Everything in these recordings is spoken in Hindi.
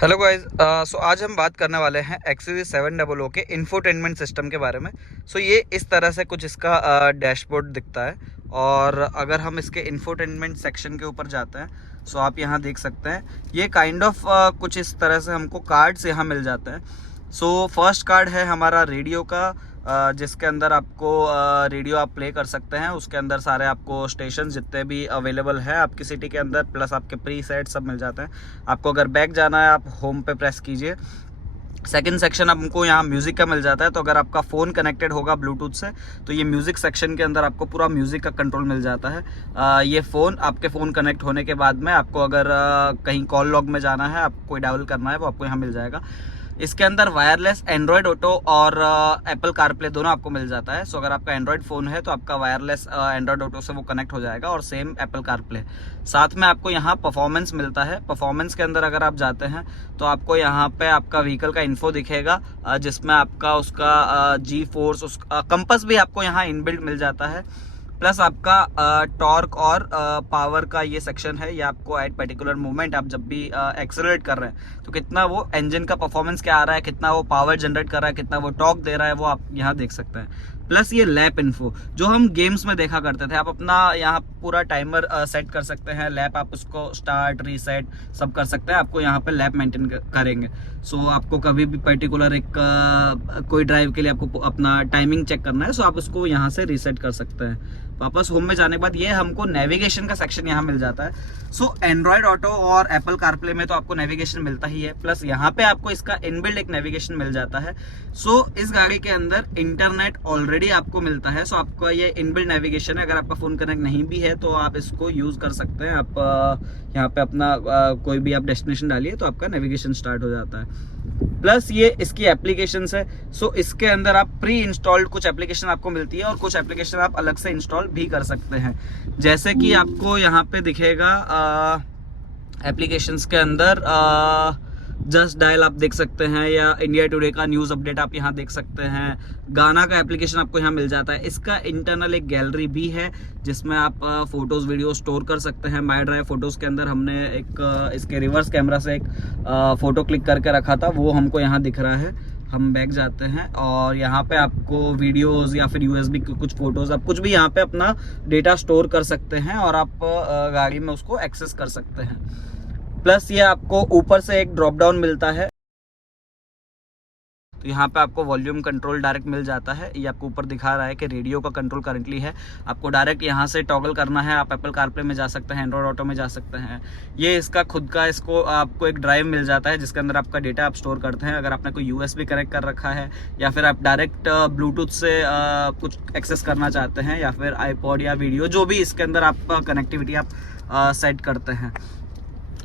Hello guys. सो आज हम बात करने वाले हैं XUV700 के इंफोटेनमेंट सिस्टम के बारे में। सो ये इस तरह से कुछ इसका डैशबोर्ड दिखता है। और अगर हम इसके इंफोटेनमेंट सेक्शन के ऊपर जाते हैं सो आप यहाँ देख सकते हैं ये काइंड ऑफ कुछ इस तरह से हमको कार्ड्स यहाँ मिल जाते हैं। सो फर्स्ट कार्ड है हमारा रेडियो का, जिसके अंदर आपको रेडियो आप प्ले कर सकते हैं। उसके अंदर सारे आपको स्टेशन जितने भी अवेलेबल हैं आपकी सिटी के अंदर, प्लस आपके प्री सेट सब मिल जाते हैं। आपको अगर बैक जाना है आप होम पे प्रेस कीजिए। सेकंड सेक्शन हमको यहाँ म्यूज़िक का मिल जाता है। तो अगर आपका फ़ोन कनेक्टेड होगा ब्लूटूथ से तो ये म्यूज़िक सेक्शन के अंदर आपको पूरा म्यूज़िक का कंट्रोल मिल जाता है। ये फ़ोन आपके फ़ोन कनेक्ट होने के बाद में आपको अगर कहीं कॉल लॉग में जाना है, आपको कोई डायल करना है, वो आपको यहाँ मिल जाएगा। इसके अंदर वायरलेस एंड्रॉयड ऑटो और एप्पल कारप्ले दोनों आपको मिल जाता है। सो अगर आपका एंड्रॉयड फ़ोन है तो आपका वायरलेस एंड्रॉयड ऑटो से वो कनेक्ट हो जाएगा और सेम एप्पल कारप्ले। साथ में आपको यहाँ परफॉर्मेंस मिलता है। परफॉर्मेंस के अंदर अगर आप जाते हैं तो आपको यहाँ पे आपका व्हीकल का इन्फो दिखेगा, जिसमें आपका उसका जी फोर्स, उसका कंपस भी आपको यहाँ इनबिल्ट मिल जाता है। प्लस आपका टॉर्क और पावर का ये सेक्शन है। ये आपको एट पर्टिकुलर मोमेंट आप जब भी एक्सेलरेट कर रहे हैं तो कितना वो इंजन का परफॉर्मेंस क्या आ रहा है, कितना वो पावर जनरेट कर रहा है, कितना वो टॉर्क दे रहा है, वो आप यहाँ देख सकते हैं। प्लस ये लैप इन्फो जो हम गेम्स में देखा करते थे, आप अपना यहाँ पूरा टाइमर सेट कर सकते हैं। लैप आप उसको स्टार्ट रीसेट सब कर सकते हैं। आपको यहाँ पे लैप मेंटेन करेंगे। सो आपको कभी भी पर्टिकुलर एक कोई ड्राइव के लिए आपको अपना टाइमिंग चेक करना है, सो आप उसको यहाँ से रीसेट कर सकते हैं। वापस होम में जाने के बाद ये हमको नेविगेशन का सेक्शन यहाँ मिल जाता है। सो एंड्रॉयड ऑटो और एप्पल कारप्ले में तो आपको नेविगेशन मिलता ही है, प्लस यहाँ पे आपको इसका इनबिल्ट एक नेविगेशन मिल जाता है। सो इस गाड़ी के अंदर इंटरनेट ऑलरेडी आपको मिलता है। सो आपका ये इनबिल्ट नेविगेशन है। अगर आपका फ़ोन कनेक्ट नहीं भी है तो आप इसको यूज़ कर सकते हैं। आप यहाँ पे अपना कोई भी आप डेस्टिनेशन डालिए तो आपका नेविगेशन स्टार्ट हो जाता है। प्लस ये इसकी एप्लीकेशंस है। सो इसके अंदर आप प्री इंस्टॉल्ड कुछ एप्लीकेशन आपको मिलती है और कुछ एप्लीकेशन आप अलग से इंस्टॉल भी कर सकते हैं। जैसे कि आपको यहाँ पे दिखेगा एप्लीकेशंस के अंदर जस्ट डायल आप देख सकते हैं, या इंडिया टुडे का न्यूज़ अपडेट आप यहाँ देख सकते हैं। गाना का एप्लीकेशन आपको यहाँ मिल जाता है। इसका इंटरनल एक गैलरी भी है जिसमें आप फोटोज़ वीडियो स्टोर कर सकते हैं। माई ड्राइव फोटोज़ के अंदर हमने एक इसके रिवर्स कैमरा से एक फ़ोटो क्लिक करके रखा था, वो हमको यहाँ दिख रहा है। हम बैक जाते हैं और यहाँ पे आपको वीडियोस या फिर यूएसबी कुछ फोटोज़, आप कुछ भी यहाँ पे अपना डेटा स्टोर कर सकते हैं और आप गाड़ी में उसको एक्सेस कर सकते हैं। प्लस ये आपको ऊपर से एक ड्रॉप डाउन मिलता है, तो यहाँ पे आपको वॉल्यूम कंट्रोल डायरेक्ट मिल जाता है। ये आपको ऊपर दिखा रहा है कि रेडियो का कंट्रोल करंटली है। आपको डायरेक्ट यहाँ से टॉगल करना है। आप एप्पल कारप्ले में जा सकते हैं, एंड्रॉयड ऑटो में जा सकते हैं। ये इसका खुद का, इसको आपको एक ड्राइव मिल जाता है जिसके अंदर आपका डेटा आप स्टोर करते हैं। अगर आपने कोई यूएसबी कनेक्ट कर रखा है या फिर आप डायरेक्ट ब्लूटूथ से कुछ एक्सेस करना चाहते हैं, या फिर आईपॉड या वीडियो, जो भी इसके अंदर आप कनेक्टिविटी आप सेट करते हैं।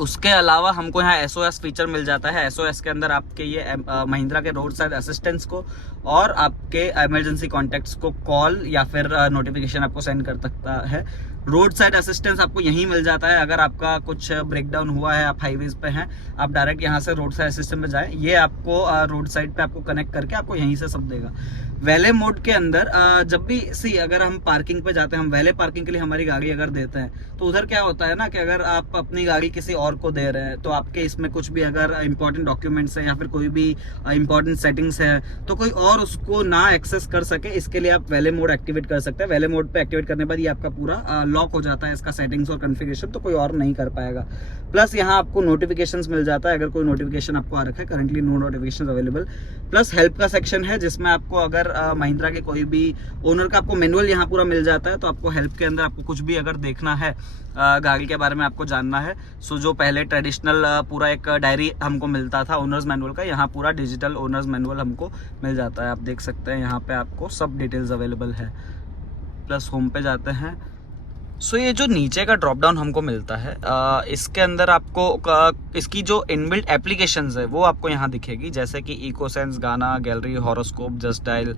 उसके अलावा हमको यहाँ SOS फीचर मिल जाता है। SOS के अंदर आपके ये महिंद्रा के रोड साइड असिस्टेंट्स को और आपके इमरजेंसी कॉन्टैक्ट्स को कॉल या फिर नोटिफिकेशन आपको सेंड कर सकता है। रोड साइड असिस्टेंस आपको यहीं मिल जाता है। अगर आपका कुछ ब्रेकडाउन हुआ है, आप हाईवेज पे हैं, आप डायरेक्ट यहाँ से रोड साइड असिस्टेंस में जाएं, ये आपको रोड साइड पे आपको कनेक्ट करके आपको यहीं से सब देगा। वैले मोड के अंदर जब भी अगर हम पार्किंग पे जाते हैं, हम वैले पार्किंग के लिए हमारी गाड़ी अगर देते हैं तो उधर क्या होता है ना कि अगर आप अपनी गाड़ी किसी और को दे रहे हैं तो आपके इसमें कुछ भी अगर इंपॉर्टेंट डॉक्यूमेंट्स है या फिर कोई भी इंपॉर्टेंट सेटिंग्स है तो कोई और उसको ना एक्सेस कर सके, इसके लिए आप वैले मोड एक्टिवेट कर सकते हैं। वैले मोड पे एक्टिवेट करने के बाद ये आपका पूरा लॉक हो जाता है, इसका सेटिंग्स और कॉन्फ़िगरेशन, तो कोई और नहीं कर पाएगा। प्लस यहाँ आपको नोटिफिकेशंस मिल जाता है। अगर कोई नोटिफिकेशन आपको आ रखा है, currently no notification available. Plus help का सेक्शन है जिसमें आपको अगर महिंद्रा के कोई भी ओनर का आपको मैनुअल यहाँ पूरा मिल जाता है। तो आपको हेल्प के अंदर आपको कुछ भी अगर देखना है, गाड़ी के बारे में आपको जानना है, सो जो पहले ट्रेडिशनल पूरा एक डायरी हमको मिलता था ओनर्स मैनुअल का, यहाँ पूरा डिजिटल ओनर्स मैनुअल हमको मिल जाता है। आप देख सकते हैं यहाँ पे आपको सब डिटेल्स अवेलेबल है। प्लस होम पे जाते हैं। सो ये जो नीचे का ड्रॉप डाउन हमको मिलता है, इसके अंदर आपको इसकी जो इनबिल्ट एप्लीकेशंस है वो आपको यहाँ दिखेगी, जैसे कि इकोसेंस, गाना, gallery, horoscope, just dial,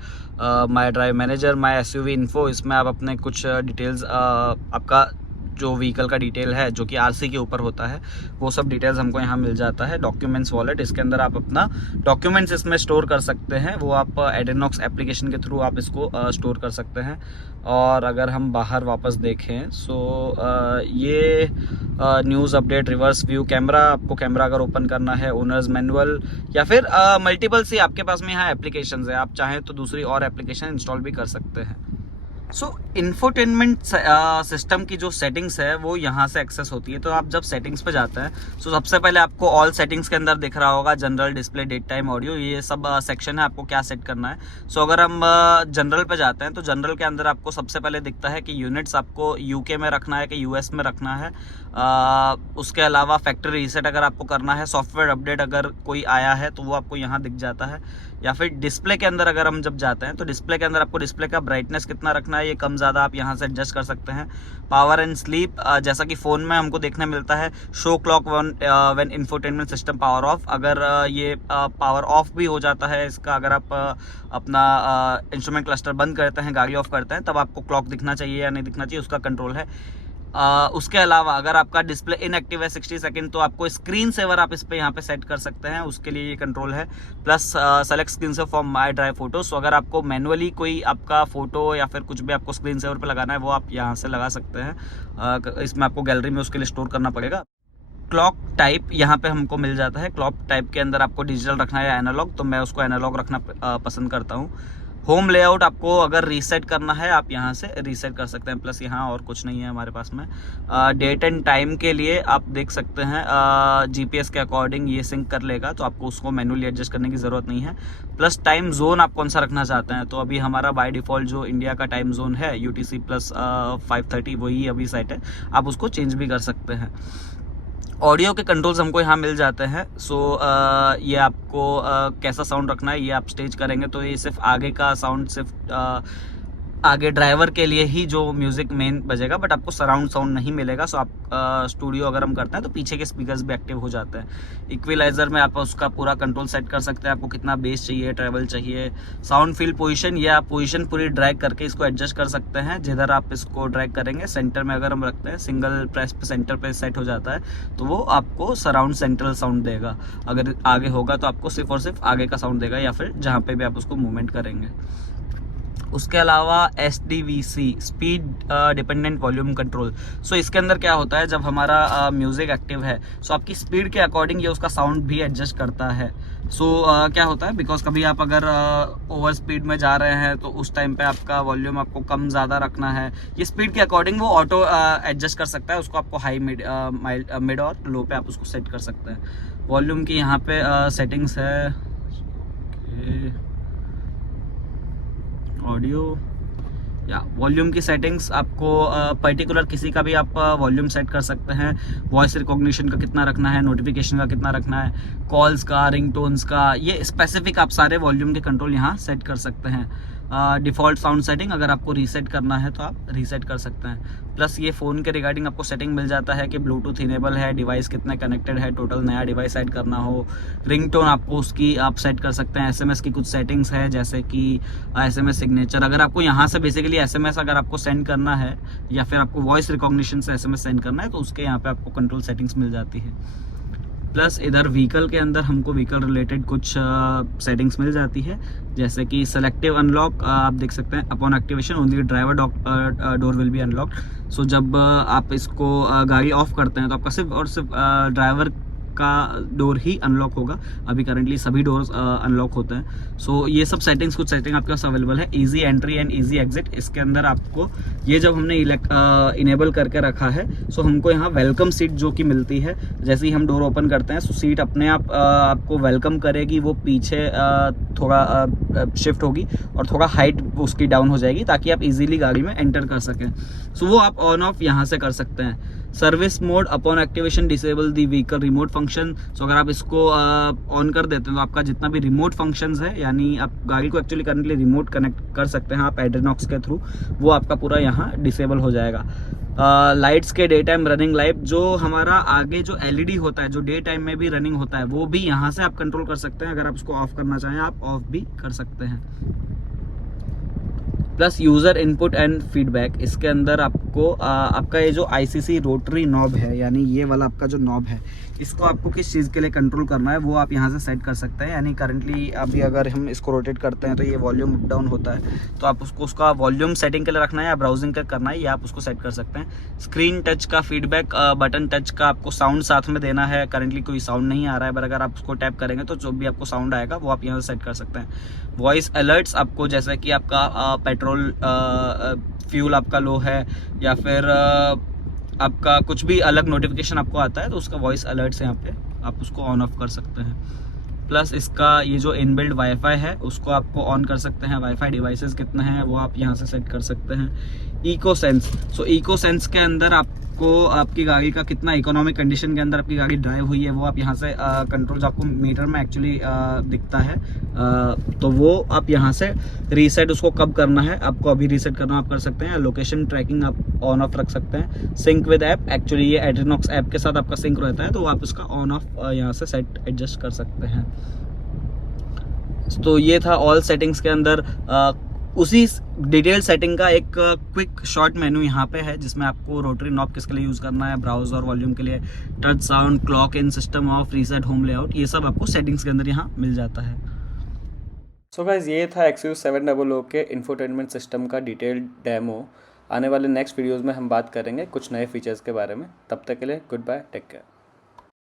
my drive manager, my SUV info. इसमें आप अपने कुछ डिटेल्स आपका जो व्हीकल का डिटेल है जो कि आरसी के ऊपर होता है, वो सब डिटेल्स हमको यहाँ मिल जाता है। डॉक्यूमेंट्स वॉलेट, इसके अंदर आप अपना डॉक्यूमेंट्स इसमें स्टोर कर सकते हैं, वो आप एडेनॉक्स एप्लीकेशन के थ्रू आप इसको स्टोर कर सकते हैं। और अगर हम बाहर वापस देखें सो ये news update, reverse view, camera, आपको कैमरा अगर ओपन करना है, ओनर्स मैनुअल, या फिर मल्टीपल सी आपके पास में यहाँ एप्लीकेशंस है, आप चाहें तो दूसरी और एप्लीकेशन इंस्टॉल भी कर सकते हैं। सो इंफोटेनमेंट सिस्टम की जो सेटिंग्स है वो यहाँ से एक्सेस होती है। तो आप जब सेटिंग्स पे जाते हैं तो सबसे पहले आपको ऑल सेटिंग्स के अंदर दिख रहा होगा general, display, date time, audio, ये सब सेक्शन है, आपको क्या सेट करना है। सो अगर हम जनरल पे जाते हैं तो जनरल के अंदर आपको सबसे पहले दिखता है कि यूनिट्स आपको यूके में रखना है कि यूएस में रखना है। उसके अलावा फैक्ट्री रीसेट अगर आपको करना है, सॉफ्टवेयर अपडेट अगर कोई आया है तो वो आपको यहाँ दिख जाता है। या फिर डिस्प्ले के अंदर अगर हम जब जाते हैं तो डिस्प्ले के अंदर आपको डिस्प्ले का ब्राइटनेस कितना रखना है, ये कम ज़्यादा आप यहाँ से एडजस्ट कर सकते हैं। पावर एंड स्लीप, जैसा कि फ़ोन में हमको देखने मिलता है show clock when infotainment system power of, अगर ये पावर ऑफ भी हो जाता है इसका, अगर आप अपना इंस्ट्रूमेंट क्लस्टर बंद करते हैं, गाड़ी ऑफ करते हैं, तब आपको क्लॉक दिखना चाहिए या नहीं दिखना चाहिए, उसका कंट्रोल है। उसके अलावा अगर आपका डिस्प्ले इनएक्टिव है 60 सेकंड तो आपको स्क्रीन सेवर आप इस पे यहाँ पे सेट कर सकते हैं, उसके लिए ये कंट्रोल है। Plus select screen saver from my drive photo, so अगर आपको मैनुअली कोई आपका फोटो या फिर कुछ भी आपको स्क्रीन सेवर पे लगाना है वो आप यहाँ से लगा सकते हैं। इसमें आपको गैलरी में उसके लिए स्टोर करना पड़ेगा। क्लॉक टाइप यहाँ पे हमको मिल जाता है। क्लॉक टाइप के अंदर आपको डिजिटल रखना है या एनालॉग, तो मैं उसको एनालॉग रखना पसंद करता हूँ। होम लेआउट आपको अगर रीसेट करना है आप यहाँ से रीसेट कर सकते हैं। प्लस यहाँ और कुछ नहीं है हमारे पास में। डेट एंड टाइम के लिए आप देख सकते हैं जीपीएस के अकॉर्डिंग ये सिंक कर लेगा, तो आपको उसको मैनुअली एडजस्ट करने की ज़रूरत नहीं है। प्लस टाइम जोन आप कौन सा रखना चाहते हैं, तो अभी हमारा बाय डिफ़ॉल्ट जो इंडिया का टाइम जोन है UTC प्लस 5:30 वही अभी सेट है, आप उसको चेंज भी कर सकते हैं। ऑडियो के कंट्रोल्स हमको यहाँ मिल जाते हैं। सो ये आपको कैसा साउंड रखना है ये आप स्टेज करेंगे तो ये सिर्फ आगे का साउंड, सिर्फ आगे ड्राइवर के लिए ही जो म्यूज़िक मेन बजेगा, बट आपको सराउंड साउंड नहीं मिलेगा। सो आप स्टूडियो अगर हम करते हैं तो पीछे के स्पीकर्स भी एक्टिव हो जाते हैं। इक्विलाइजर में आप उसका पूरा कंट्रोल सेट कर सकते हैं, आपको कितना बेस चाहिए, ट्रैवल चाहिए। साउंड फील पोजीशन, ये आप पोजीशन पूरी ड्रैग करके इसको एडजस्ट कर सकते हैं, जिधर आप इसको ड्रैग करेंगे। सेंटर में अगर हम रखते हैं, सिंगल प्रेस पे सेंटर पे सेट हो जाता है तो वो आपको सराउंड सेंट्रल साउंड देगा। अगर आगे होगा तो आपको सिर्फ और सिर्फ आगे का साउंड देगा, या फिर जहाँ पे भी आप उसको मूवमेंट करेंगे। उसके अलावा SDVC, speed dependent volume control. So इसके अंदर क्या होता है, जब हमारा म्यूज़िक एक्टिव है सो आपकी स्पीड के अकॉर्डिंग ये उसका साउंड भी एडजस्ट करता है। सो क्या होता है, बिकॉज कभी आप अगर ओवर स्पीड में जा रहे हैं तो उस टाइम पे आपका वॉल्यूम आपको कम ज़्यादा रखना है, ये स्पीड के अकॉर्डिंग वो ऑटो एडजस्ट कर सकता है। उसको आपको हाई, मिड और लो पे आप उसको सेट कर सकते हैं। वॉल्यूम की यहाँ पे सेटिंग्स है, ऑडियो या वॉल्यूम की सेटिंग्स आपको पर्टिकुलर किसी का भी आप वॉल्यूम सेट कर सकते हैं। वॉइस रिकॉग्निशन का कितना रखना है, नोटिफिकेशन का कितना रखना है, कॉल्स का, रिंगटोन्स का, ये स्पेसिफिक आप सारे वॉल्यूम के कंट्रोल यहाँ सेट कर सकते हैं। डिफ़ॉल्ट साउंड सेटिंग अगर आपको रीसेट करना है तो आप रीसेट कर सकते हैं। प्लस ये फ़ोन के रिगार्डिंग आपको सेटिंग मिल जाता है कि ब्लूटूथ इनेबल है, डिवाइस कितने कनेक्टेड है, टोटल नया डिवाइस ऐड करना हो। रिंगटोन आपको उसकी आप सेट कर सकते हैं। SMS की कुछ सेटिंग्स है, जैसे कि SMS सिग्नेचर, अगर आपको यहाँ से बेसिकली SMS अगर आपको सेंड करना है या फिर आपको वॉइस रिकॉग्निशन से SMS सेंड करना है तो उसके यहाँ पे आपको कंट्रोल सेटिंग्स मिल जाती है। प्लस इधर व्हीकल के अंदर हमको व्हीकल रिलेटेड कुछ सेटिंग्स मिल जाती है, जैसे कि सेलेक्टिव अनलॉक आप देख सकते हैं। Upon activation only driver door will be unlocked. So जब आप इसको गाड़ी ऑफ करते हैं तो आपका सिर्फ और सिर्फ ड्राइवर का डोर ही अनलॉक होगा। अभी करंटली सभी डोर्स अनलॉक होते हैं। सो ये सब सेटिंग्स, कुछ सेटिंग आपके पास अवेलेबल है। Easy entry and easy exit, इसके अंदर आपको ये जब हमने इनेबल करके रखा है सो हमको यहाँ वेलकम सीट जो कि मिलती है, जैसे ही हम डोर ओपन करते हैं सो सीट अपने आप आपको वेलकम करेगी, वो पीछे थोड़ा शिफ्ट होगी और थोड़ा हाइट उसकी डाउन हो जाएगी ताकि आप इजीली गाड़ी में एंटर कर सकें। सो वो आप ऑन ऑफ यहाँ से कर सकते हैं। Service mode, upon activation disable the vehicle remote function. So अगर आप इसको ऑन कर देते हैं तो आपका जितना भी रिमोट फंक्शंस है, यानी आप गाड़ी को एक्चुअली करने के लिए रिमोट कनेक्ट कर सकते हैं आप एड्रेनॉक्स के थ्रू, वो आपका पूरा यहाँ डिसेबल हो जाएगा। लाइट्स के डे टाइम रनिंग लाइट, जो हमारा आगे जो LED होता है जो डे टाइम में भी रनिंग होता है वो भी यहाँ से आप कंट्रोल कर सकते हैं। अगर आप उसको ऑफ करना चाहें आप ऑफ भी कर सकते हैं। Plus user input and feedback. इसके अंदर आपको आपका ये जो ICC रोटरी नॉब है, यानी ये वाला आपका जो नॉब है, इसको आपको किस चीज़ के लिए कंट्रोल करना है वो आप यहाँ से सेट कर सकते हैं। यानी करंटली अभी अगर हम इसको रोटेट करते हैं तो ये वॉल्यूम अप डाउन होता है, तो आप उसका वॉल्यूम सेटिंग के लिए रखना है या ब्राउजिंग का करना है, ये आप उसको सेट कर सकते हैं। स्क्रीन टच का फीडबैक, बटन टच का आपको साउंड साथ में देना है। करंटली कोई साउंड नहीं आ रहा है, पर अगर आप उसको टैप करेंगे तो जो भी आपको साउंड आएगा वो आप यहाँ से सेट कर सकते हैं। वॉइस अलर्ट्स आपको, जैसे कि आपका पेट्रोल फ्यूल आपका लो है या फिर आपका कुछ भी अलग नोटिफिकेशन आपको आता है तो उसका वॉइस अलर्ट्स यहाँ पे आप उसको ऑन ऑफ कर सकते हैं। प्लस इसका ये जो इनबिल्ट वाईफाई है उसको आपको ऑन कर सकते हैं। वाईफाई डिवाइसेस कितने हैं वो आप यहाँ से सेट कर सकते हैं। इको सेंस, सो इको सेंस के अंदर आपको आपकी गाड़ी का कितना इकोनॉमिक कंडीशन के अंदर आपकी गाड़ी ड्राइव हुई है वो आप यहाँ से कंट्रोल आपको मीटर में एक्चुअली दिखता है, तो वो आप यहाँ से रीसेट उसको कब करना है आपको, अभी रीसेट करना आप कर सकते हैं। लोकेशन ट्रैकिंग आप ऑन ऑफ रख सकते हैं। सिंक विद ऐप, एक्चुअली ये एड्रीनॉक्स ऐप के साथ आपका सिंक रहता है तो आप उसका ऑन ऑफ यहाँ से सेट एडजस्ट कर सकते हैं। तो ये था ऑल सेटिंग्स के अंदर। उसी डिटेल सेटिंग का एक क्विक शॉर्ट मेनू यहाँ पे है जिसमें आपको रोटरी नॉब किसके लिए यूज़ करना है, ब्राउज और वॉल्यूम के लिए, touch sound, clock in, system of, reset, home layout, ये सब आपको सेटिंग्स के अंदर यहाँ मिल जाता है। सो गाइस, ये था XUV 700 के इंफोटेनमेंट सिस्टम का डिटेल्ड डेमो। आने वाले नेक्स्ट वीडियोज़ में हम बात करेंगे कुछ नए फीचर्स के बारे में। तब तक के लिए गुड बाय, टेक केयर।